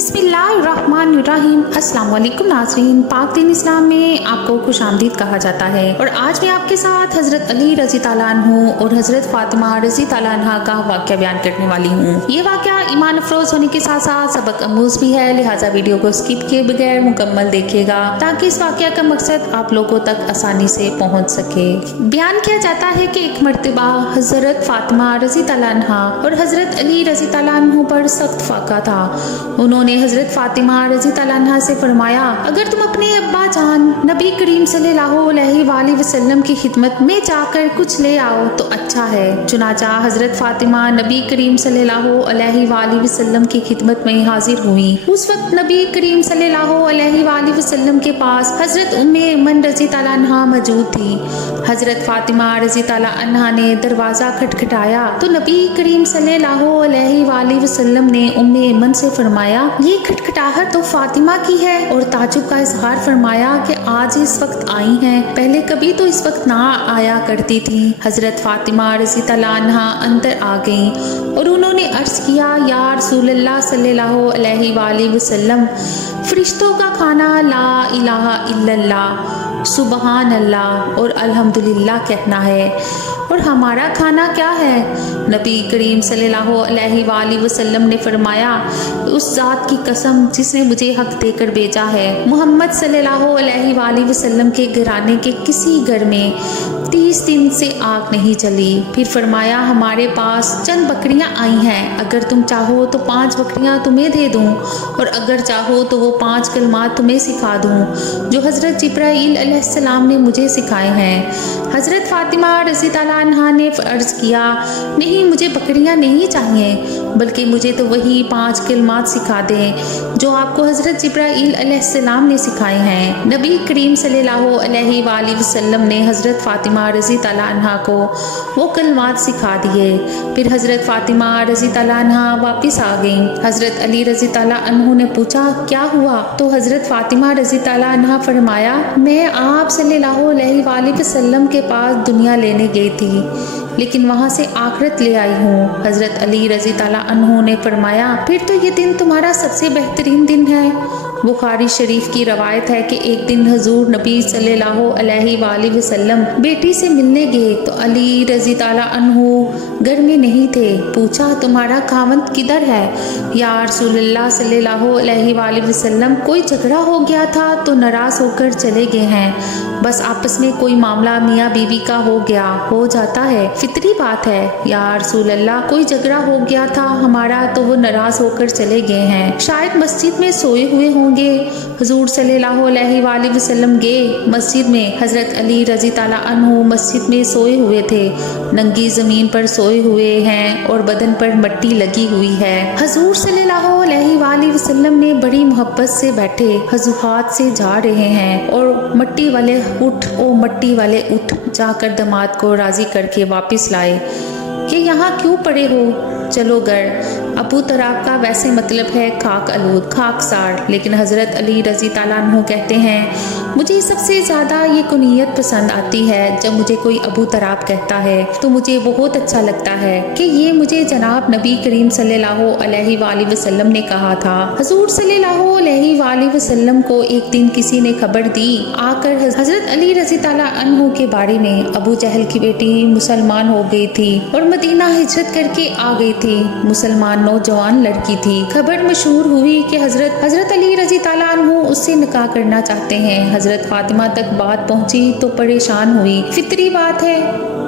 बिस्मिल्लाहिर्रहमानिर्रहीम। अस्सलाम वालेकुम नाज़रीन, पाक दीन इस्लाम में आपको खुश आमदीद कहा जाता है और आज मैं आपके साथ हज़रत अली रज़ी ताला अन्हु और हज़रत फातिमा रज़ी ताला अन्हा का वाक़या बयान करने वाली हूँ। ये वाक़या ईमान अफरोज़ होने के साथ साथ सबक अमूज़ भी है, लिहाजा वीडियो को स्किप किए बगैर मुकम्मल देखिएगा ताकि इस वाक़या का मकसद आप लोगों तक आसानी से पहुँच सके। बयान किया जाता है कि एक मरतबा हज़रत फातिमा रज़ी ताला अन्हा और हज़रत अली रज़ी ताला अन्हु पर सख्त फाका था। उन्होंने हज़रत फातिमा रज़ी ताला अन्हा से फरमाया, अगर तुम अपने अब्बा जान नबी करीम सल्लल्लाहु अलैहि वसल्लम की खिदमत में जाकर कुछ ले आओ तो अच्छा है। चुनाचा हज़रत फातिमा नबी करीम सल्लल्लाहु अलैहि वसल्लम की खिदमत में हाजिर हुई। उस वक्त नबी करीम सल्लल्लाहु अलैहि वसल्लम के पास हज़रत उम्मे ऐमन रज़ी ताला अन्हा मौजूद थी। हज़रत फातिमा रज़ी ताला अन्हा ने दरवाज़ा खटखटाया तो नबी करीम सल्लल्लाहु अलैहि वसल्लम ने उम्मे ऐमन से फरमाया, ये खटखटाहट तो फातिमा की है, और ताजुब का इजहार फरमाया कि आज इस वक्त आई हैं, पहले कभी तो इस वक्त ना आया करती थी। हज़रत फातिमा रज़ी ताला अन्हा अंदर आ गईं और उन्होंने अर्ज़ किया, या रसूलल्लाह सल्लल्लाहु अलैहि वसल्लम, फरिश्तों का खाना ला इलाहा इल्लल्लाह, सुबहान अल्लाह और अल्हम्दुलिल्लाह कहना है, और हमारा खाना क्या है? नबी करीम सल्लल्लाहु अलैहि वसल्लम ने फरमाया, उस ज़ात की कसम जिसने मुझे हक देकर भेजा है, मोहम्मद सल्लल्लाहु अलैहि वसल्लम के घराने के किसी घर में 30 दिन से आग नहीं जली। फिर फरमाया, हमारे पास चंद बकरियां आई हैं, अगर तुम चाहो तो 5 बकरियां तुम्हें दे दूं, और अगर चाहो तो वो 5 कलमात तुम्हें सिखा दूं जो हज़रत जिब्राईल अलैहिस्सलाम ने मुझे सिखाए हैं। हज़रत फातिमा रज़ी ताला अन्हा ने अर्ज़ किया, नहीं, मुझे बकरियां नहीं चाहिए, बल्कि मुझे तो वही 5 कलमात सिखा दें जो आपको हज़रत जिब्राईल अलैहिस्सलाम ने सिखाए हैं। नबी करीम सल्लल्लाहु अलैहि वसल्लम ने हज़रत फातिमा रज़ी ताला अन्हा को वो कलमात सिखा दिए। फिर हज़रत फातिमा रज़ी ताला अन्हा वापस आ गईं। हज़रत अली रज़ी ताला अन्हु ने पूछा, क्या हुआ? तो हज़रत फातिमा रज़ी ताला अन्हा फरमाया, मैं आप सल्लल्लाहु अलैहि वसल्लम के पास दुनिया लेने गई थी, लेकिन वहाँ से आखिरत ले आई हूँ। हज़रत अली रज़ी ताला अन्हु ने फरमाया, फिर तो ये दिन तुम्हारा सबसे बेहतरीन दिन है। बुखारी शरीफ की रवायत है कि एक दिन हजूर नबी सल्लल्लाहु अलैहि वसल्लम बेटी से मिलने गए तो अली रज़ी ताला अन्हु घर में नहीं थे। पूछा, तुम्हारा खावंद किधर है? या रसूलुल्लाह सल्लल्लाहु अलैहि वसल्लम, कोई झगड़ा हो गया था तो नाराज़ होकर चले गए हैं, बस आपस में कोई मामला मियाँ बीवी का हो जाता है, फितरी बात है। या रसूलल्लाह, कोई झगड़ा हो गया था हमारा तो वो नाराज़ होकर चले गए हैं, शायद मस्जिद में सोए हुए होंगे। हुजूर सल्लल्लाहु अलैहि वसल्लम गए मस्जिद में। हज़रत अली रज़ी ताला अन्हु मस्जिद में सोए हुए थे, नंगी ज़मीन पर सोए हुए हैं और बदन पर मिट्टी लगी हुई है। हुजूर सल्लल्लाहु अलैहि वसल्लम ने बड़ी मोहब्बत से बैठे वज़ूहात से जा रहे हैं और मट्टी वाले उठ जाकर दामाद को राज़ी करके वापस लाए कि यहाँ क्यों पड़े हो, चलो घर। अबू तराब का वैसे मतलब है खाक आलूद, खाकसार, लेकिन हज़रत अली रज़ी ताला अन्हु कहते हैं, मुझे सबसे ज़्यादा ये कुनियत पसंद आती है। जब मुझे कोई अबू तराब कहता है तो मुझे बहुत अच्छा लगता है कि ये मुझे जनाब नबी करीम सल्लल्लाहु अलैहि वसल्लम ने कहा था। हुजूर सल्लल्लाहु अलैहि वसल्लम को एक दिन किसी ने खबर दी आकर हज़रत अली रज़ी ताला अन्हु के बारे में। अबू जहल की बेटी मुसलमान हो गई थी और मदीना हिजरत करके आ गई थी। मुसलमान नौजवान लड़की थी। खबर मशहूर हुई कि हज़रत अली रज़ी ताला अन्हु उससे निकाह करना चाहते हैं। हज़रत फातिमा तक बात पहुंची तो परेशान हुई। फितरी बात है,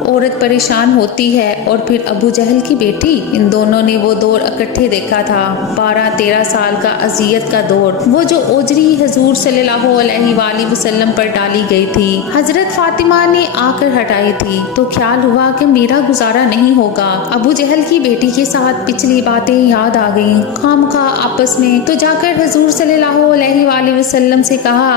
औरत परेशान होती है। और फिर अबू जहल की बेटी, इन दोनों ने वो दौर इकट्ठे देखा था, 12-13 साल का अजियत का दौर, वो जो ओजरी हजूर सल्लल्लाहु अलैहि वसल्लम पर डाली गई थी, हज़रत फातिमा ने आकर हटाई थी। तो ख्याल हुआ कि मेरा गुजारा नहीं होगा। अबू जहल की बेटी के साथ पिछली बातें याद आ गईं, खामखा आपस में। तो जाकर हजूर सल्लल्लाहु अलैहि वसल्लम से कहा,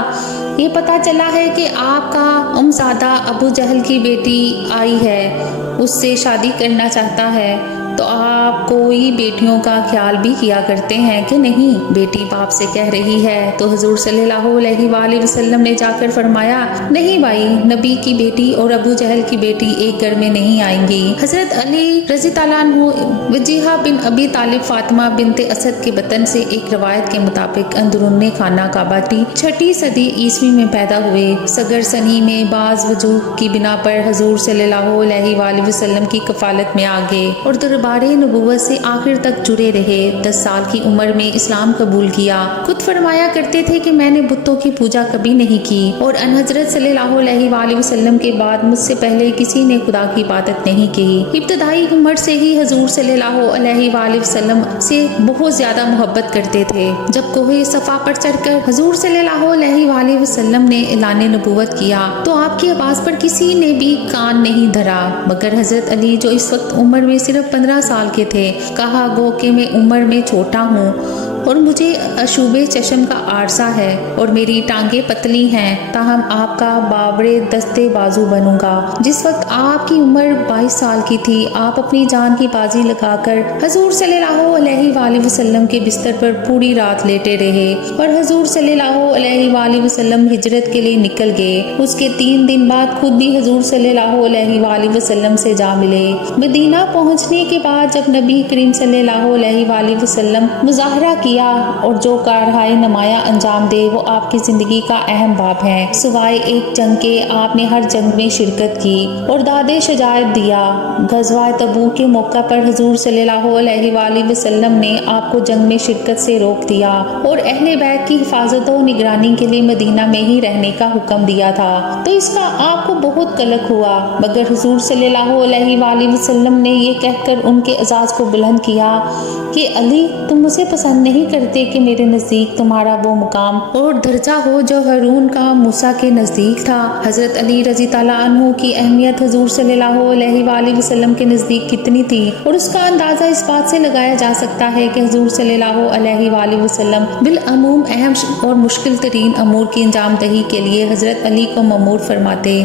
ये पता चला है कि आपका उम्मज़ादा अबू जहल की बेटी आई है, उससे शादी करना चाहता है। तो आप कोई बेटियों का ख्याल भी किया करते हैं कि नहीं? बेटी बाप से कह रही है तो हुजूर सल्लल्लाहु अलैहि वसल्लम ने जाकर फरमाया, नहीं भाई, नबी की बेटी और अबू जहल की बेटी एक घर में नहीं आएंगी। हजरत अली रज़ी ताला अन्हु वजीहा बिन अबी तालिब फातिमा बिनते असद के बतन से एक रवायत के मुताबिक अंदरूने खाना काबा की 6वीं सदी ईस्वी में पैदा हुए। सगर सनी में बाज वजूह की बिना पर हुजूर सल्लल्लाहु अलैहि वसल्लम की कफालत में आ गए और दरबारे नबुव्वत से आखिर तक जुड़े रहे। 10 साल की उम्र में इस्लाम कबूल किया। खुद फरमाया करते थे कि मैंने बुतों की पूजा कभी नहीं की और अन हजरत सल्लल्लाहु अलैहि वसल्लम के बाद मुझसे पहले किसी ने खुदा की इबादत नहीं की। इब्तदाई उम्र से ही हुजूर सल्लल्लाहु अलैहि वसल्लम से बहुत ज्यादा मोहब्बत करते थे। जब कोहे सफा पर चढ़कर हुजूर सल्लल्लाहु अलैहि वसल्लम ने ऐलान नबुव्वत किया तो आपकी आवाज पर किसी ने भी कान नहीं धरा, मगर हजरत अली जो इस वक्त उम्र में सिर्फ 15 साल के थे, कहा गो कि मैं उम्र में छोटा हूँ और मुझे अशूबे चश्म का आरसा है और मेरी टांगे पतली हैं, ताहम आपका बाबरे दस्ते बाजू बनूंगा। जिस वक्त आपकी उम्र 22 साल की थी, आप अपनी जान की बाजी लगाकर हुजूर सल्लल्लाहु अलैहि वसल्लम के बिस्तर पर पूरी रात लेटे रहे और हुजूर सल्लल्लाहु अलैहि वसल्लम हिजरत के लिए निकल गए। उसके 3 दिन बाद खुद भी हुजूर सल्लल्लाहु अलैहि वसल्लम से जा मिले। मदीना पहुंचने के बाद जब नबी करीम सल्लल्लाहु अलैहि वसल्लम मुजाहरा किया और जो कारहाई नमाया अंजाम दे वो आपकी जिंदगी का अहम बाब है। सिवाय एक जंग के आपने हर जंग में शिरकत की और दादे शजायत दिया। गज़वा तबूक के मौका पर हुजूर सल्लल्लाहु अलैहि वसल्लम ने आपको जंग में शिरकत से रोक दिया और अहले बैत की हिफाजत और निगरानी के लिए मदीना में ही रहने का हुक्म दिया था, तो इसका आपको बहुत कलक हुआ। मगर हुजूर सल्लल्लाहु अलैहि वसल्लम ने ये कहकर उनके एजाज को बुलंद किया कि अली, तुम मुझे पसंद नहीं करते कि मेरे नज़दीक तुम्हारा वो मुकाम और दर्जा हो जो हारून का मूसा के नज़दीक था। हज़रत अली रज़ी ताला अन्हु की अहमियत हुजूर सल्लल्लाहु अलैहि वसल्लम के नज़दीक कितनी थी और उसका अंदाज़ा इस बात से लगाया जा सकता है कि हुजूर सल्लल्लाहु अलैहि वसल्लम बिल अमूम अहम और मुश्किल तरीन अमूर की अंजाम दही के लिए हज़रत अली को ममूर फरमाते।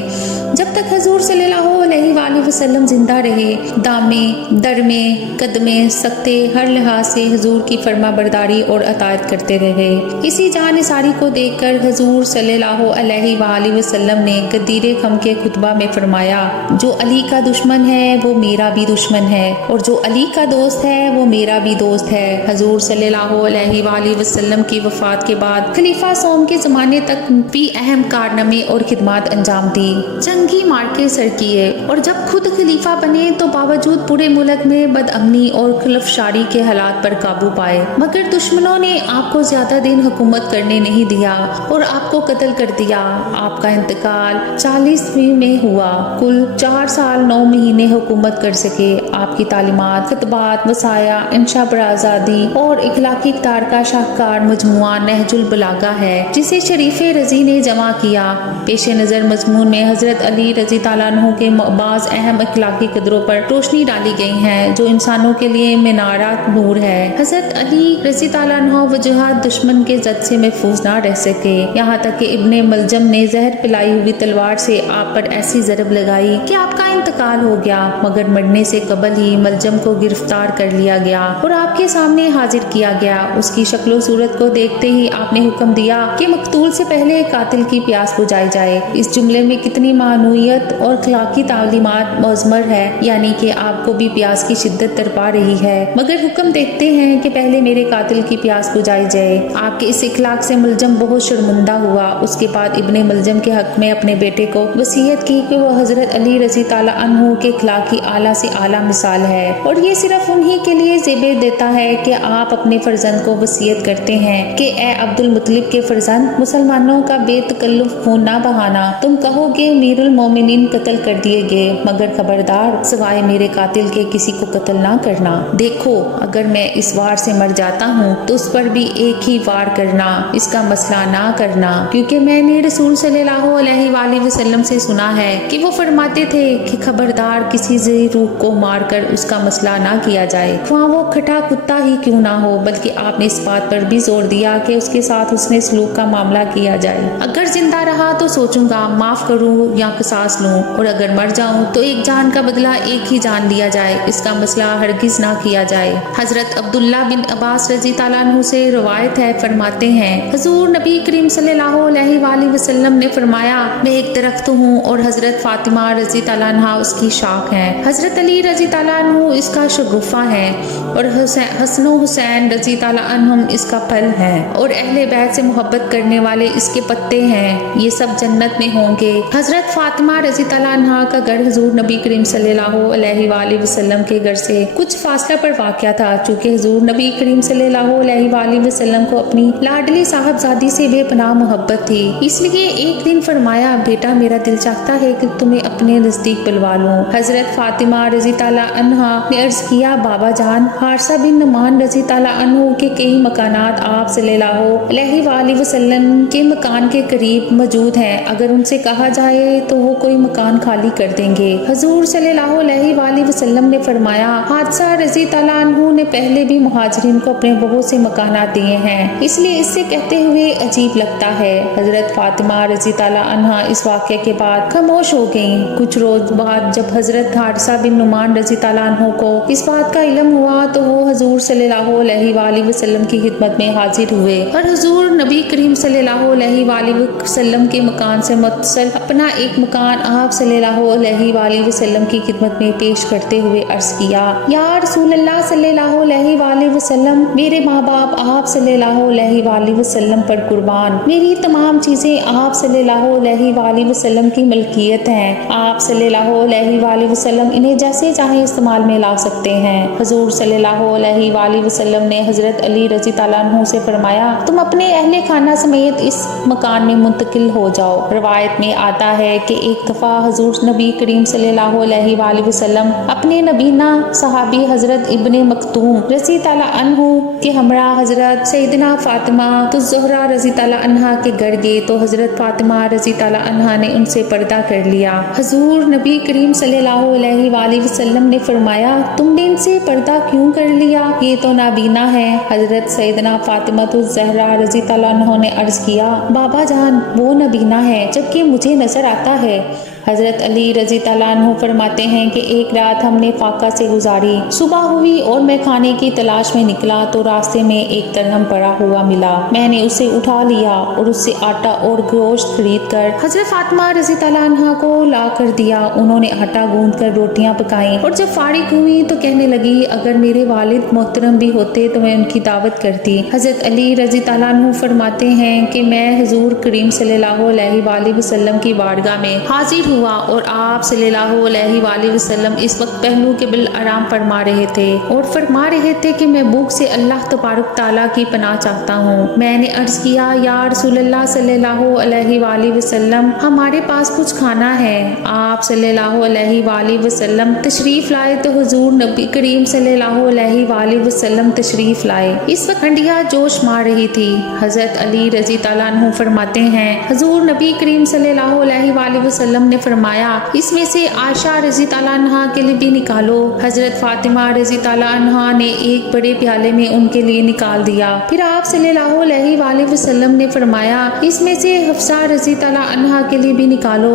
जब तक हुजूर सल्लल्लाहु अलैहि वसल्लम जिंदा रहे, दामे दरमे कदमे सकते हर लिहाज से हुजूर की फरमा बरदारी और अतायत करते रहे। इसी जानिसारी को देखकर हुजूर सल्लल्लाहु अलैहि वसल्लम ने गदीरे खम के खुतबा में फरमाया, जो अली का दुश्मन है वो मेरा भी दुश्मन है और जो अली का दोस्त है वो मेरा भी दोस्त है। हुजूर सल्लल्लाहु अलैहि वसल्लम की वफात के बाद खलीफा सोम के ज़माने तक भी अहम कारनामे और खिदमात अंजाम दी, जंगी मार्के सर किए और जब खुद खलीफा बने तो बावजूद पूरे मुल्क में बदअमनी और खिलफशारी के हालात पर काबू पाए, मगर दुश्मनों ने आपको ज्यादा दिन हुकूमत करने नहीं दिया और आपको कत्ल कर दिया। आपका इंतकाल 40वीं में हुआ। कुल 4 साल 9 महीने हुकूमत कर सके। आपकी तालीमात, खतबात, वसाया, इंशा पर आज़ादी और इखलाकी इक़्तिदार का शाहकार मजमुआ नहजुल बलागा है, जिसे शरीफे रजी ने जमा किया। पेश नज़र मजमून में हज़रत अली रज़ी ताला अन्हु के बाज़ अहम इखलाकी कदरों पर रोशनी डाली गई है जो इंसानों के लिए मीनारा नूर है। हज़रत अली रज़ी ताला अन्हु वजूहात दुश्मन के जद से महफूज ना रह सके, यहाँ तक कि इब्ने मलजम ने जहर पिलाई हुई तलवार से आप पर ऐसी ज़रब लगाई कि आपका इंतकाल हो गया, मगर मरने से कबल ही मलजम को गिरफ्तार कर लिया गया और आपके सामने हाजिर किया गया। उसकी शक्लो सूरत को देखते ही आपने हुक्म दिया कि मकतूल से पहले कातिल की प्यास बुझाई जाए। इस जुमले में कितनी मानूयत और अखलाकी तालीमात मौजमर है, यानी कि आपको भी प्यास की शिद्दत तड़पा रही है, मगर हुक्म देखते हैं कि पहले मेरे कातिल की प्यास बुझाई जाए। आपके इस इखलाक से मुलजम बहुत शर्मिंदा हुआ। उसके बाद इब्ने मुलजम के हक में अपने बेटे को वसीयत की कि वह हज़रत अली रज़ी ताला अन्हु के इखलाक की आला से आला मिसाल है और ये सिर्फ उन्हीं के लिए ज़ेबे देता है कि आप अपने फर्जंद को वसीयत करते हैं कि ए अब्दुल मुत्तलिब के फर्जंद, मुसलमानों का बेतकल्लुफ खून ना बहाना। तुम कहोगे अमीरुल मोमिनीन कत्ल कर दिए गए, मगर खबरदार सिवाय मेरे कातिल के किसी को कत्ल ना करना। देखो, अगर मैं इस वार से मर जाता हूँ तो उस पर भी एक ही वार करना, इसका मसला ना करना, क्योंकि मैंने रसूल सल्लल्लाहु अलैहि वसल्लम से सुना है कि वो फरमाते थे कि खबरदार किसी रूह को मारकर उसका मसला ना किया जाए, वहाँ वो खटा कुत्ता ही क्यों ना हो। बल्कि आपने इस बात पर भी जोर दिया कि उसके साथ उसने सलूक का मामला किया जाए। अगर जिंदा रहा तो सोचूंगा माफ करूँ या किसास लूँ, और अगर मर जाऊँ तो एक जान का बदला एक ही जान लिया जाए, इसका मसला हरगिज ना किया जाए। हजरत अब्दुल्ला बिन अब्बास रजी ताला अन्हु से रवायत है, फरमाते हैं हुजूर नबी करीम सल्लल्लाहु अलैहि वसल्लम ने फरमाया, मैं एक दरख्त हूँ और हजरत फातिमा रजी ताला अन्हा उसकी शाख है। हजरत अली रजी ताला अन्हु इसका शगुफा है और हसन हुसैन रजी ताला अन्हुम इसका फल है, और अहले बैत से मोहब्बत करने वाले इसके पत्ते हैं। ये सब जन्नत में होंगे। हजरत फातिमा रजी ताला अन्हा का घर हुजूर नबी करीम सल्लल्लाहु अलैहि वसल्लम के घर से कुछ फासला पर वाक़या था। चूँकि हुजूर नबी करीम सल्लल्लाहु अलैहि वसल्लम को अपनी लाडली साहबजादी से बेपनाह मोहब्बत थी, इसलिए एक दिन फरमाया, बेटा मेरा दिल चाहता है कि तुम्हें अपने नजदीक बुलवा लूं। हजरत फातिमा रजी ताला अन्हा ने अर्ज किया, बाबा जान, हारसा बिन नुमान रजी ताला अन्हु के कई मकानात आप सल्लल्लाहु अलैहि वसल्लम के मकान के करीब मौजूद हैं, अगर उनसे कहा जाए तो वो कोई मकान खाली कर देंगे। हुजूर सल्लल्लाहु अलैहि वसल्लम ने फरमाया, हादसा रजी ताला अन्हु ने पहले भी मुहाजिरीन को अपने बहुत से मकानात दिए हैं, इसलिए इससे कहते हुए अजीब लगता है। हजरत फातिमा रजी ताला अन्हा इस वाक़े के बाद खामोश हो गईं। कुछ रोज बाद जब हजरत हारसा बिन नुमान रजी ताला अन्हु को इस बात का इल्म हुआ तो वो हुजूर सल्लल्लाहु अलैहि वसल्लम की खिदमत में हाजिर हुए और हुजूर नबी करीम सल्लल्लाहु अलैहि वसल्लम के मकान से मुत्तसिल अपना एक मकान आप सल्लल्लाहु अलैहि वसल्लम की खिदमत में पेश करते हुए अर्ज किया, या रसूलल्लाह सल्लल्लाहु अलैहि वसल्लम, मेरे माँ बाप आप सल्लल्लाहु अलैहि वसल्लम पर कुर्बान, मेरी तमाम चीजें आप सल्लल्लाहु अलैहि वसल्लम की मलकियत हैं, आप सल्लल्लाहु अलैहि वसल्लम इन्हें जैसे चाहे इस्तेमाल में ला सकते हैं। हुजूर सल्लल्लाहु अलैहि वसल्लम ने हजरत अली रजी ताला अन्हु से फरमाया, तुम अपने अहले खाना समेत इस मकान में मुंतकिल हो जाओ। रवायत में आता है कि एक दफा हुजूर नबी करीम सल्लल्लाहु अलैहि वसल्लम अपने नबीना सहाबी हजरत इब्ने मखतूम रजी ताला अन्हु के हमरा हजरत सैयदना फातिमा तो ज़हरा रजी ताला अन्हा के घर गए तो हजरत फातिमा रजी ताला अन्हा ने उनसे पर्दा कर लिया। हुजूर नबी करीम सल्लल्लाहु अलैहि वसल्लम ने फरमाया, तुमने इनसे पर्दा क्यों कर लिया, ये तो नाबीना है। हजरत सैयदना फातिमा तो ज़हरा रजी ताला अन्हा ने अर्ज किया, बाबा जान वो नबीना है जबकि मुझे नजर आता है। हजरत अली रजी ताला अन्हु फरमाते हैं कि एक रात हमने फाका से गुजारी, सुबह हुई और मैं खाने की तलाश में निकला तो रास्ते में एक दरहम पड़ा हुआ मिला। मैंने उसे उठा लिया और उससे आटा और गोश्त खरीद कर हजरत फातिमा रजी ताला अन्हा को ला कर दिया। उन्होंने आटा गूंद कर रोटियां पकाई और जब फारिग हुई तो कहने लगी, अगर मेरे वालिद मोहतरम भी होते तो मैं उनकी दावत करती। हजरत अली रजी ताला अन्हु फरमाते हैं कि मैं हुजूर करीम सल्लल्लाहु अलैहि वसल्लम की बारगाह में हाजिर हुआ और आप सल्लल्लाहु अलैहि वसल्लम इस वक्त पहलू के बिल आराम फरमा रहे थे और फरमा रहे थे कि मैं भूख से अल्लाह तबारक ताला की पनाह चाहता हूँ। मैंने अर्ज किया, या रसूलल्लाह सल्लल्लाहु अलैहि वसल्लम, हमारे पास कुछ खाना है। आप सल्लल्लाहु अलैहि वसल्लम तशरीफ लाए तो हुजूर नबी करीम सल्लल्लाहु अलैहि वसल्लम तशरीफ लाए। इस वक्त हंडिया जोश मार रही थी। हजरत अली रजी ताला अन्हु फरमाते हैं, हुजूर नबी करीम सल्लल्लाहु अलैहि वसल्लम ने फरमाया, इसमें से आयशा रजी ताला अन्हा के लिए भी निकालो। हजरत फातिमा रजी ताला अन्हा ने एक बड़े प्याले में उनके लिए निकाल दिया। फिर आप सल्लल्लाहु अलैहि वसल्लम ने फरमाया, इसमें से हफ्सा रजी ताला अन्हा के लिए भी निकालो।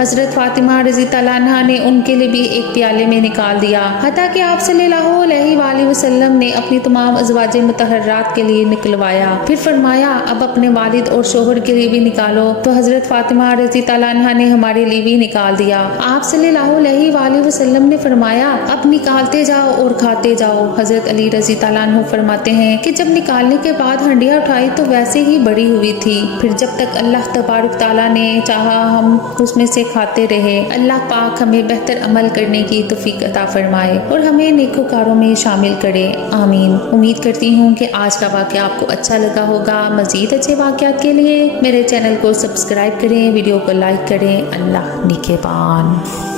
हजरत फातिमा रजी ताला अन्हा ने उनके लिए भी एक प्याले में निकाल दिया। हत्ता कि आप सल्लल्लाहु अलैहि वसल्लम ने अपनी तमाम अज़वाज मुतहर्रात के लिए निकलवाया। फिर फरमाया, अब अपने वालिद और शोहर के लिए भी निकालो। तो हजरत फातिमा रजी ताला अन्हा ने हमारे लिए भी निकाल दिया। आप सल्लल्लाहु अलैहि वसल्लम ने फरमाया, अब निकालते जाओ और खाते जाओ। हजरत अली रजी ताला अन्हु फरमाते हैं कि जब निकालने के बाद हंडिया उठाई तो वैसे ही बड़ी हुई थी। फिर जब तक अल्लाह तबारक ताला ने चाहा हम उसमें से खाते रहे। अल्लाह पाक हमें बेहतर अमल करने की तौफीक अता फरमाए और हमें नेकोकारों में शामिल करे, आमीन। उम्मीद करती हूँ कि आज का वाक़या आपको अच्छा लगा होगा। मज़ीद अच्छे वाक़यात के लिए मेरे चैनल को सब्सक्राइब करें, वीडियो को लाइक करें। अल्लाह निगहबान।